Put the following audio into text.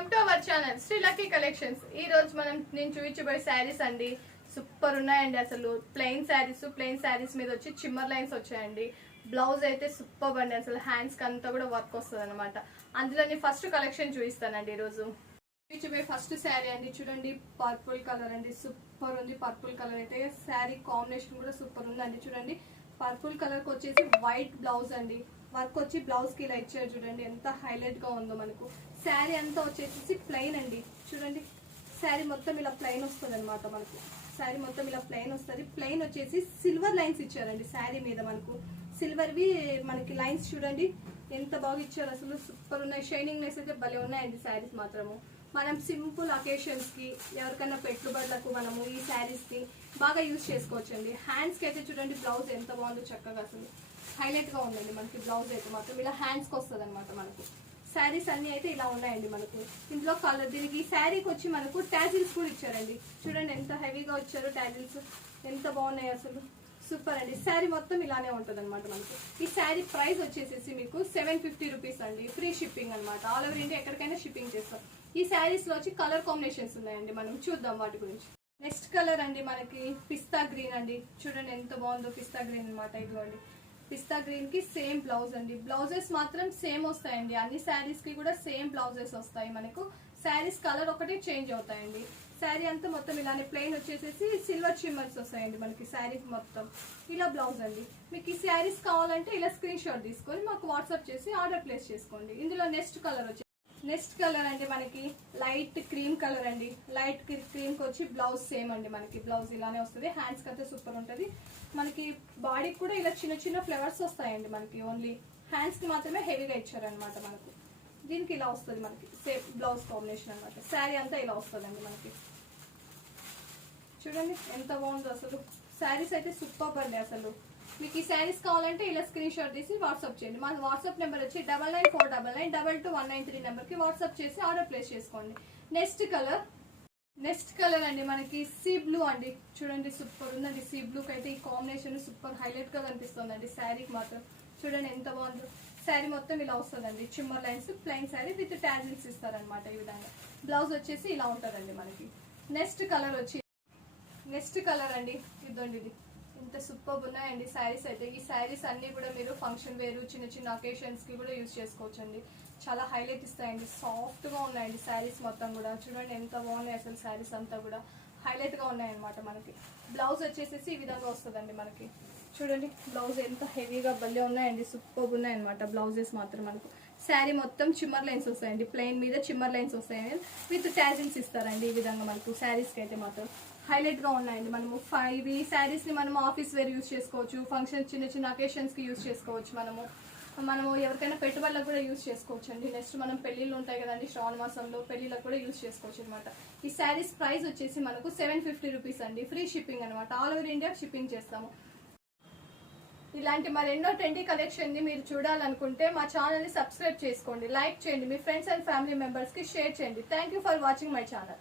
Welcome to our channel Shri lucky collections. ఈ రోజు నేను చూపించబోయే శారీస్ అండి. సూపర్ ఉన్నాయండి. అసలు ప్లెయిన్ శారీస్ మీద వచ్చి చిమ్మర్ లైన్స్ వచ్చాయండి. బ్లౌజ్ అయితే సూపర్ అండి. అసలు హ్యాండ్స్ కి అంతా కూడా వర్క్ వస్తుంది అనమాట. అందులో నేను ఫస్ట్ కలెక్షన్ చూపిస్తానండి. ఈ రోజు చూపించబోయే ఫస్ట్ శారీ అండి. చూడండి, పర్పుల్ కలర్ అండి. సూపర్ ఉంది. పర్పుల్ కలర్ అయితే శారీ కాంబినేషన్ కూడా సూపర్ ఉందండి. చూడండి, పర్పుల్ కలర్ కి వచ్చేసి వైట్ బ్లౌజ్ అండి. వర్క్ వచ్చి బ్లౌజ్ కి ఇలా ఇచ్చారు. చూడండి ఎంత హైలైట్ గా ఉందో. మనకు శారీ అంతా వచ్చేసి ప్లెయిన్ అండి. చూడండి, శారీ మొత్తం ఇలా ప్లెయిన్ వస్తుంది అనమాట. మనకు శారీ మొత్తం ఇలా ప్లెయిన్ వస్తుంది. ప్లెయిన్ వచ్చేసి సిల్వర్ లైన్స్ ఇచ్చారండి. శారీ మీద మనకు సిల్వర్వి మనకి లైన్స్ చూడండి ఎంత బాగా ఇచ్చారు. అసలు సూపర్ ఉన్నాయి. షైనింగ్నెస్ అయితే భలే ఉన్నాయండి శారీస్ మాత్రము. మనం సింపుల్ అకేషన్స్ కి, ఎవరికైనా పెట్టుబడులకు మనము ఈ శారీస్ ని బాగా యూజ్ చేసుకోవచ్చు అండి. హ్యాండ్స్ కి అయితే చూడండి బ్లౌజ్ ఎంత బాగుందో. చక్కగా అసలు హైలైట్ గా ఉందండి. మనకి బ్లౌజ్ అయితే మాత్రం ఇలా హ్యాండ్స్ కి వస్తుంది అనమాట. మనకు శారీస్ అన్ని అయితే ఇలా ఉన్నాయండి. మనకు ఇంట్లో కలర్, దీనికి ఈ శారీకి వచ్చి మనకు టాజిల్స్ కూడా ఇచ్చారండి. చూడండి ఎంత హెవీగా వచ్చారు టాజిల్స్, ఎంత బాగున్నాయి. అసలు సూపర్ అండి. శారీ మొత్తం ఇలానే ఉంటుంది అనమాట. మనకు ఈ శారీ ప్రైస్ వచ్చేసి మీకు 750 రూపీస్ అండి. ఫ్రీ షిప్పింగ్ అనమాట. ఆల్ ఓవర్ ఇండియా ఎక్కడికైనా షిప్పింగ్ చేస్తాం. ఈ శారీస్ లో వచ్చి కలర్ కాంబినేషన్స్ ఉన్నాయండి. మనం చూద్దాం వాటి గురించి. నెక్స్ట్ కలర్ అండి మనకి పిస్తా గ్రీన్ అండి. చూడండి ఎంత బాగుందో. పిస్తా గ్రీన్ అనమాట. ఇదిగోండి, పిస్తా గ్రీన్ కి సేమ్ బ్లౌజ్ అండి. బ్లౌజెస్ మాత్రం సేమ్ వస్తాయండి. అన్ని శారీస్ కి కూడా సేమ్ బ్లౌజెస్ వస్తాయి. మనకు శారీస్ కలర్ ఒకటి చేంజ్ అవుతాయండి. శారీ అంతా మొత్తం ఇలానే ప్లెయిన్ వచ్చేసేసి సిల్వర్ చిమ్మర్స్ వస్తాయండి మనకి. శారీకి మొత్తం ఇలా బ్లౌజ్ అండి. మీకు ఈ శారీస్ కావాలంటే ఇలా స్క్రీన్ షాట్ తీసుకొని మాకు వాట్సాప్ చేసి ఆర్డర్ ప్లేస్ చేసుకోండి. ఇందులో నెక్స్ట్ కలర్ అండి మనకి లైట్ క్రీమ్ కలర్ అండి. లైట్ క్రీమ్ కి వచ్చి బ్లౌజ్ సేమ్ అండి. మనకి బ్లౌజ్ ఇలానే వస్తుంది. హ్యాండ్స్ కి అయితే సూపర్ ఉంటుంది. మనకి బాడీకి కూడా ఇలా చిన్న చిన్న ఫ్లవర్స్ వస్తాయండి. మనకి ఓన్లీ హ్యాండ్స్ కి మాత్రమే హెవీగా ఇచ్చారనమాట. మనకు దీనికి ఇలా వస్తుంది. మనకి సేమ్ బ్లౌజ్ కాంబినేషన్ అనమాట. శారీ అంతా ఇలా వస్తుందండి మనకి. చూడండి ఎంత బాగుందో. అసలు శారీస్ అయితే సూపర్ అండి. అసలు మీకు ఈ శారీస్ కావాలంటే ఇలా స్క్రీన్ షాట్ తీసి వాట్సాప్ చేయండి. మా వాట్సాప్ నెంబర్ వచ్చి 994999222193 నెంబర్ కి వాట్సాప్ చేసి ఆర్డర్ ప్లేస్ చేసుకోండి. నెక్స్ట్ కలర్ అండి మనకి సీ బ్లూ అండి. చూడండి సూపర్ ఉందండి. సీ బ్లూ కి అయితే ఈ కాంబినేషన్ సూపర్ హైలైట్ గా కనిపిస్తుందండి. శారీకి మాత్రం చూడండి ఎంత బాగుందో. శారీ మొత్తం ఇలా వస్తుందండి. చిమ్మర్ lines, plain sari with tassels ఇస్తారనమాట. ఈ విధంగా బ్లౌజ్ వచ్చేసి ఇలా ఉంటుందండి మనకి. నెక్స్ట్ కలర్ అండి. ఇదండి, ఇది ఇంత సూపర్ ఉన్నాయండి శారీస్ అయితే. ఈ శారీస్ అన్ని కూడా మీరు ఫంక్షన్ వేరు, చిన్న చిన్న అకేషన్స్ కి కూడా యూజ్ చేసుకోవచ్చు అండి. చాలా హైలైట్ ఇస్తాయండి. సాఫ్ట్ గా ఉన్నాయండి శారీస్ మొత్తం కూడా. చూడండి ఎంత బాగున్నాయి. అసలు శారీస్ అంతా కూడా హైలైట్ గా ఉన్నాయన్నమాట. మనకి బ్లౌజ్ వచ్చేసేసి ఈ విధంగా వస్తుందండి మనకి. చూడండి బ్లౌజ్ ఎంత హెవీగా భలే ఉన్నాయండి. సూపర్ ఉన్నాయన్నమాట బ్లౌజెస్ మాత్రం. మనకు శారీ మొత్తం చిమ్మర్ లైన్స్ వస్తాయండి. ప్లెయిన్ మీద చిమ్మర్ లైన్స్ వస్తాయండి. విత్ టాజిల్స్ ఇస్తారండి. ఈ విధంగా మనకు శారీస్ కి అయితే మాత్రం హైలైట్ గా ఉన్నాయండి. మనము ఈ శారీస్ ని మనం ఆఫీస్ వేర్ యూజ్ చేసుకోవచ్చు. ఫంక్షన్, చిన్న చిన్న అకేషన్స్ కి యూజ్ చేసుకోవచ్చు. మనము ఎవరికైనా పెట్టుబడులకు కూడా యూజ్ చేసుకోవచ్చు అండి. నెక్స్ట్ మనం పెళ్లిళ్ళు ఉంటాయి కదండి, శ్రావణ మాసంలో పెళ్లిళ్ళకు కూడా యూజ్ చేసుకోవచ్చు అనమాట. ఈ శారీస్ ప్రైస్ వచ్చేసి మనకు 750 రూపీస్ అండి. ఫ్రీ షిప్పింగ్ అనమాట. ఆల్ ఓవర్ ఇండియా షిప్పింగ్ చేస్తాము. ఇలాంటి మరెన్నో ట్రెండీ కలెక్షన్ ని మీరు చూడాలనుకుంటే మా ఛానల్ ని సబ్స్క్రైబ్ చేసుకోండి, లైక్ చేయండి, మీ ఫ్రెండ్స్ అండ్ ఫ్యామిలీ మెంబర్స్ కి షేర్ చేయండి. Thank for watching my channel.